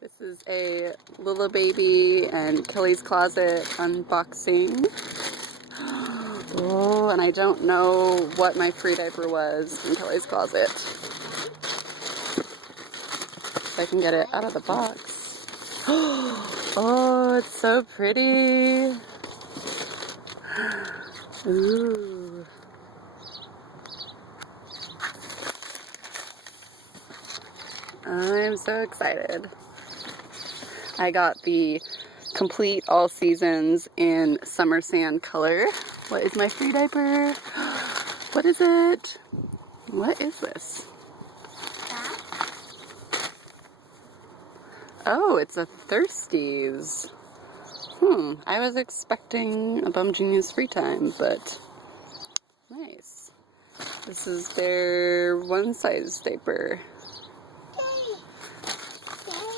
This is a Lillebaby and Kelly's Closet unboxing. Oh, and I don't know what my free diaper was in Kelly's Closet. If I can get it out of the box. Oh, it's so pretty. Ooh. I'm so excited. I got the complete All Seasons in Summer Sand color. What is my free diaper? What is it? What is this? Oh, it's a Thirsties. I was expecting a Bum Genius free time, but nice. This is their one size diaper.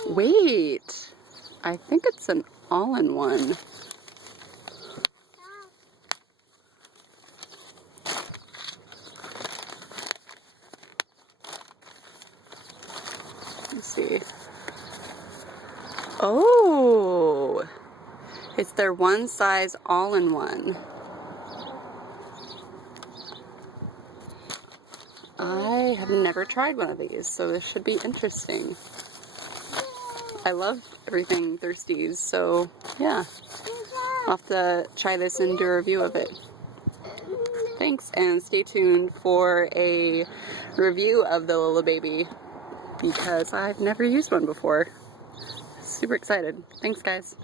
Wait, I think it's an all-in-one. Let's see. Oh, it's their one size all-in-one. I have never tried one of these, so this should be interesting. I love everything Thirsties, so yeah, I'll have to try this and do a review of it. Thanks, and stay tuned for a review of the Lillebaby because I've never used one before. Super excited. Thanks, guys.